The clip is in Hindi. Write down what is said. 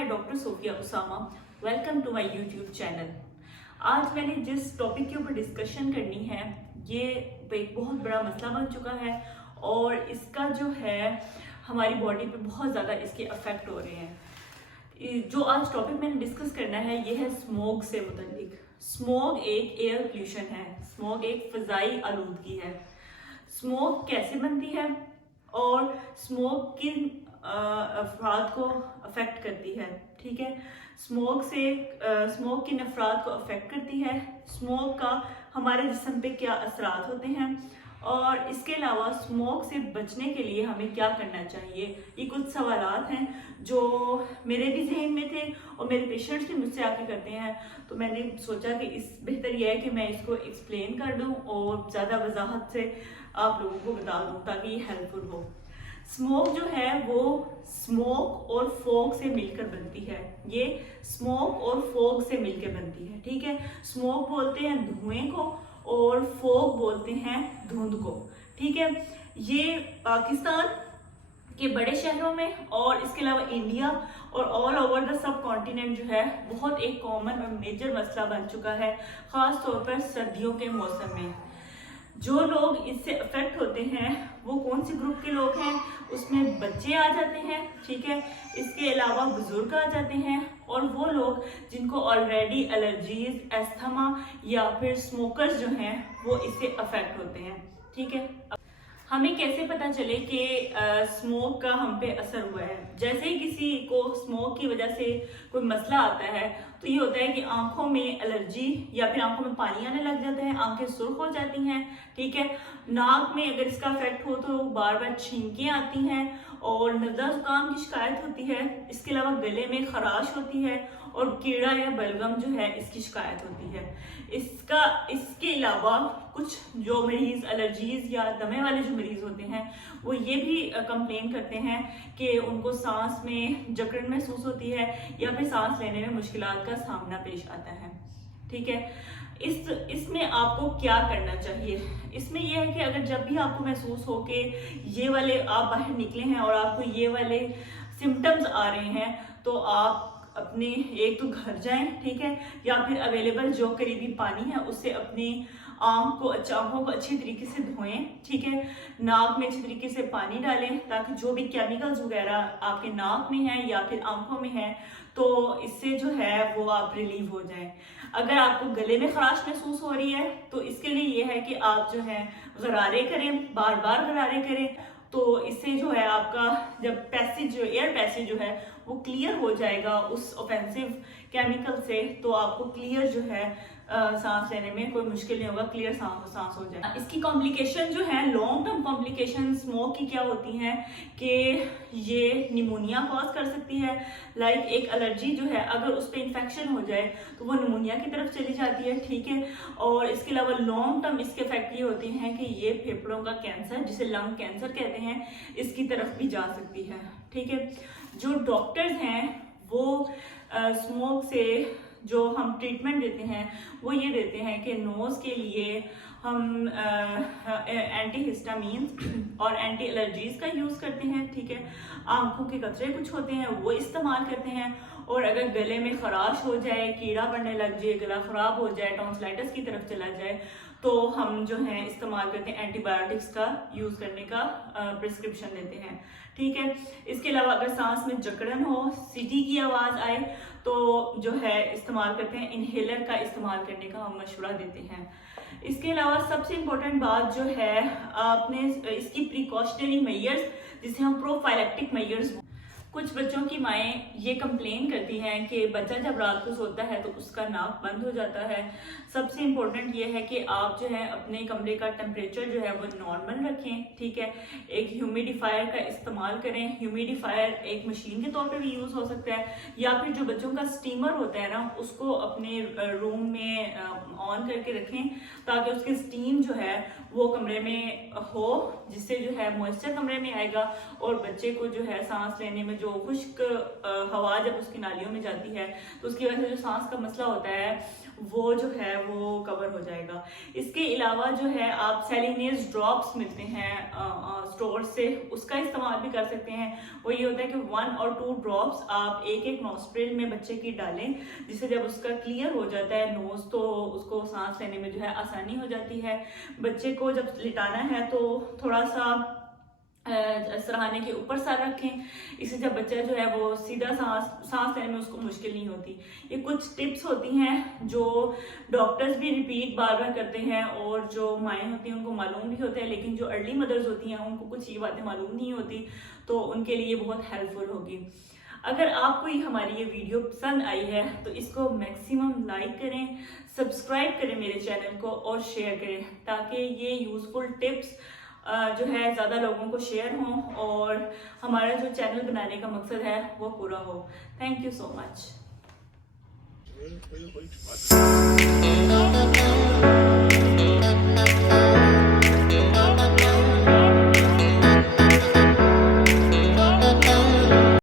है doctor Sofia Usama. Welcome to my YouTube channel. आज मैंने जिस टॉपिक के ऊपर डिस्कशन करनी है ये एक बहुत बड़ा मसला बन चुका है और इसका जो है हमारी बॉडी पे बहुत ज़्यादा इसके अफेक्ट हो रहे हैं। जो आज टॉपिक मैंने डिस्कस करना है ये है स्मोक से मुताल्लिक। स्मोक एक एयर पोल्यूशन है, स्मोक एक फ़ज़ाई आलूदगी है। स्मोक कैसे बनती है और स्मोक किन अफराद को अफेक्ट करती है, ठीक है। स्मोक किन अफराद को अफेक्ट करती है, स्मोक का हमारे जिस्म पे क्या असरात होते हैं और इसके अलावा स्मोक से बचने के लिए हमें क्या करना चाहिए। ये कुछ सवालात हैं जो मेरे भी जहन में थे और मेरे पेशेंट्स भी मुझसे आके करते हैं, तो मैंने सोचा कि बेहतर यह है कि मैं इसको एक्सप्लेन कर दूं और ज़्यादा वजाहत से आप लोगों को बता दूं ताकि ये हेल्पफुल हो। स्मोक जो है वो स्मोक और फॉग से मिलकर बनती है। ये स्मोक और फॉग से मिलकर बनती है, ठीक है। स्मोक बोलते हैं धुएं को और फॉग बोलते हैं धुंध को, ठीक है। ये पाकिस्तान के बड़े शहरों में और इसके अलावा इंडिया और all over the sub continent जो है बहुत एक कॉमन और मेजर मसला बन चुका है, ख़ास तौर पर सर्दियों के मौसम में। जो लोग इससे अफेक्ट होते हैं वो कौन से ग्रुप के लोग हैं, उसमें बच्चे आ जाते हैं, ठीक है। इसके अलावा बुजुर्ग आ जाते हैं और वो लोग जिनको ऑलरेडी एलर्जीज, एस्थमा या फिर स्मोकर्स जो हैं वो इससे अफेक्ट होते हैं, ठीक है। हमें कैसे पता चले कि स्मोक का हम पे असर हुआ है। जैसे ही किसी को स्मोक की वजह से कोई मसला आता है तो ये होता है कि आंखों में एलर्जी या फिर आंखों में पानी आने लग जाता है, आंखें सुर्ख हो जाती हैं, ठीक है। नाक में अगर इसका इफेक्ट हो तो बार बार छींकें आती हैं और नज़ला जुकाम की शिकायत होती है। इसके अलावा गले में खराश होती है और कीड़ा या बलगम जो है इसकी शिकायत होती है। इसके अलावा कुछ जो मरीज एलर्जीज या दमे वाले जो मरीज होते हैं वो ये भी कंप्लेन करते हैं कि उनको सांस में जकड़न महसूस होती है या फिर सांस लेने में मुश्किलात का सामना पेश आता है, ठीक है। इसमें आपको क्या करना चाहिए, इसमें यह है कि अगर जब भी आपको महसूस हो कि ये वाले आप बाहर निकले हैं और आपको ये वाले सिम्टम्स आ रहे हैं तो आप अपने एक तो घर जाएं, ठीक है, या फिर अवेलेबल जो करीबी पानी है उससे अपनी आंखों को अच्छी तरीके से धोएं, ठीक है। नाक में अच्छी तरीके से पानी डालें ताकि जो भी केमिकल्स वगैरह आपके नाक में है या फिर आंखों में है तो इससे जो है वो आप रिलीव हो जाएं। अगर आपको गले में खराश महसूस हो रही है तो इसके लिए ये है कि आप जो है गरारे करें, बार बार गरारे करें, तो इससे जो है आपका जब एयर पैसेज जो है वो क्लियर हो जाएगा उस ऑफेंसिव केमिकल से, तो आपको क्लियर जो है सांस लेने में कोई मुश्किल नहीं होगा, क्लियर सांस हो जाए। इसकी कॉम्प्लिकेशन जो है लॉन्ग टर्म कॉम्प्लिकेशन स्मोक की क्या होती हैं कि ये निमोनिया कॉज कर सकती है। लाइक एक एलर्जी जो है अगर उस पर इन्फेक्शन हो जाए तो वो निमोनिया की तरफ चली जाती है, ठीक है। और इसके अलावा लॉन्ग टर्म इसके इफेक्ट ये होते हैं कि ये फेफड़ों का कैंसर जिसे लंग कैंसर कहते हैं इसकी तरफ भी जा सकती है, ठीक है। जो डॉक्टर्स हैं वो स्मोक से जो हम ट्रीटमेंट देते हैं वो ये देते हैं कि नोज़ के लिए हम एंटी हिस्टामीन और एंटी एलर्जीज का यूज़ करते हैं, ठीक है। आंखों के कतरे कुछ होते हैं वो इस्तेमाल करते हैं और अगर गले में खराश हो जाए, कीड़ा पड़ने लग जाए, गला ख़राब हो जाए, टॉन्सिलाइटिस की तरफ चला जाए तो हम जो है इस्तेमाल करते हैं एंटीबायोटिक्स का यूज़ करने का प्रिस्क्रिप्शन देते हैं, ठीक है। इसके अलावा अगर सांस में जकड़न हो, सीटी की आवाज़ आए तो जो है इस्तेमाल करते हैं इनहेलर का इस्तेमाल करने का हम मशवरा देते हैं। इसके अलावा सबसे इम्पोर्टेंट बात जो है आपने इसकी प्रिकॉशनरी मेजर्स जिसे हम प्रोफाइलेक्टिक मेजर्स, कुछ बच्चों की माएँ ये कंप्लेन करती हैं कि बच्चा जब रात को सोता है तो उसका नाक बंद हो जाता है। सबसे इम्पोर्टेंट ये है कि आप जो है अपने कमरे का टेम्परेचर जो है वो नॉर्मल रखें, ठीक है। एक ह्यूमिडिफायर का इस्तेमाल करें। ह्यूमिडिफायर एक मशीन के तौर पे भी यूज़ हो सकता है या फिर जो बच्चों का स्टीमर होता है ना उसको अपने रूम में ऑन करके रखें ताकि उसकी स्टीम जो है वो कमरे में हो, जिससे जो है मॉइस्चर कमरे में आएगा और बच्चे को जो है सांस लेने में जो खुश्क हवा जब उसकी नालियों में जाती है तो उसकी वजह से जो सांस का मसला होता है वो जो है वो कवर हो जाएगा। इसके अलावा जो है आप सेलिनियस ड्रॉप्स मिलते हैं स्टोर से, उसका इस्तेमाल भी कर सकते हैं। वो ये होता है कि 1 और 2 ड्रॉप्स आप एक एक नोस्ट्रिल में बच्चे की डालें, जिससे जब उसका क्लियर हो जाता है नोज तो उसको सांस लेने में जो है आसानी हो जाती है। बच्चे को जब लिटाना है तो थोड़ा सा सराहने के ऊपर सर रखें, इससे जब बच्चा जो है वो सीधा सांस लेने में उसको मुश्किल नहीं होती। ये कुछ टिप्स होती हैं जो डॉक्टर्स भी रिपीट बार बार करते हैं और जो माएँ होती हैं उनको मालूम भी होता है, लेकिन जो अर्ली मदर्स होती हैं उनको कुछ ये बातें मालूम नहीं होती, तो उनके लिए बहुत हेल्पफुल होगी। अगर आपको ये हमारी ये वीडियो पसंद आई है तो इसको मैक्सिमम लाइक करें, सब्सक्राइब करें मेरे चैनल को और शेयर करें, ताकि ये यूज़फुल टिप्स जो है ज़्यादा लोगों को शेयर हों और हमारा जो चैनल बनाने का मकसद है वो पूरा हो। Thank you so much.